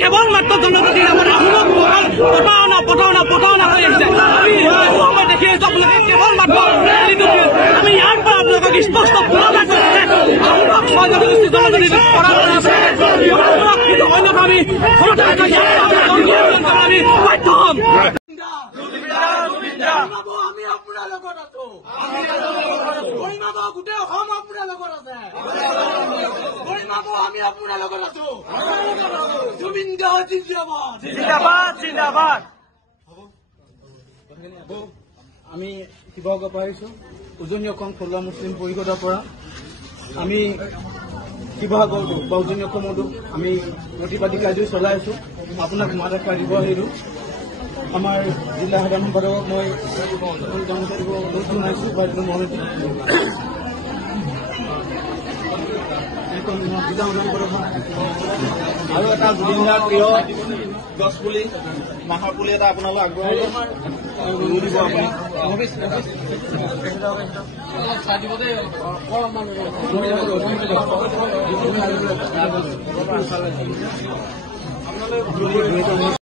কেৱল মাত্ৰ জনজাতিৰ প্ৰতাৰণা হৈ আহিছে। আমি দেখি আছো আপোনালোকে কেৱল মাত্ৰ আমি ইয়াৰ পৰা আপোনালোকক স্পষ্ট পুৰণা কৰিছে আমি বাধ্য হম। গোটেই অসম আপোনাৰ লগত আছে। আমি আপোনাৰ লগত আছো। আমি শিৱসাগৰৰ পৰা আহিছো, উজনি অসম থলুৱা মুছলিম পৰিষদৰ পৰা। আমি শিৱসাগৰতো বা উজনি অসমতো আমি প্ৰতিবাদী কাৰ্য চলাই আছো। আপোনাক মাত এষাৰ দিব আহিলো। আমাৰ জিলা সাধাৰণ সম্পাদকক মই অনুৰোধ জনাইছো আৰু এটা জুবিনদাৰ প্ৰিয় গছ পুলি নাহৰ পুলি এটা আপোনালোক আগবঢ়াই দিব আপুনি।